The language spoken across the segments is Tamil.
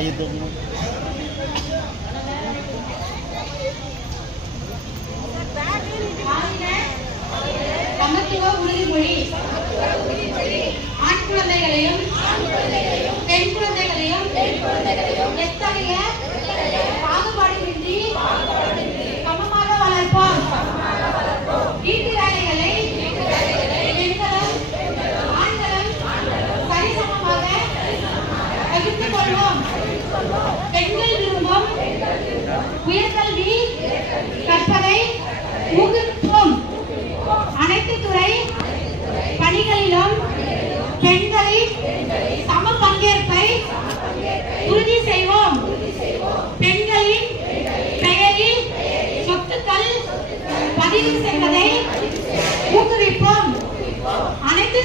caído பெண்கள் விரும்பும் உயர்கல்வி கற்பதை ஊக்குவிப்போம். அனைத்து துறை பணிகளிலும் பெண்களின் சம பங்கேற்பை உறுதி செய்வோம். பெண்களின் பெயரில் சொத்துக்கள் பதிவு செய்வதை ஊக்குவிப்போம். அனைத்து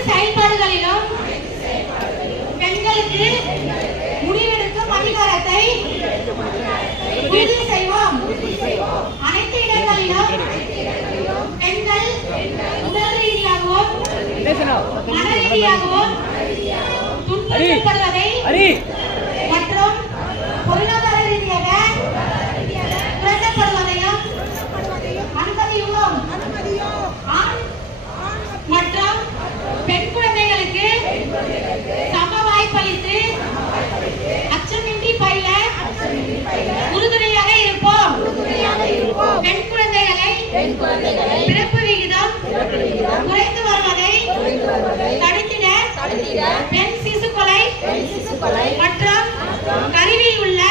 மற்றும் பொருளாதார ரீதியாக குறைக்கப்படுவதையும் அனுமதியுவோம். ஆண் மற்றும் பெண் குழந்தைகளுக்கு சம வாய்ப்பளித்து அச்சமின்றி பயில உறுதுணையாக இருப்போம். பெண் குழந்தைகளை மற்றும் கருவில் உள்ள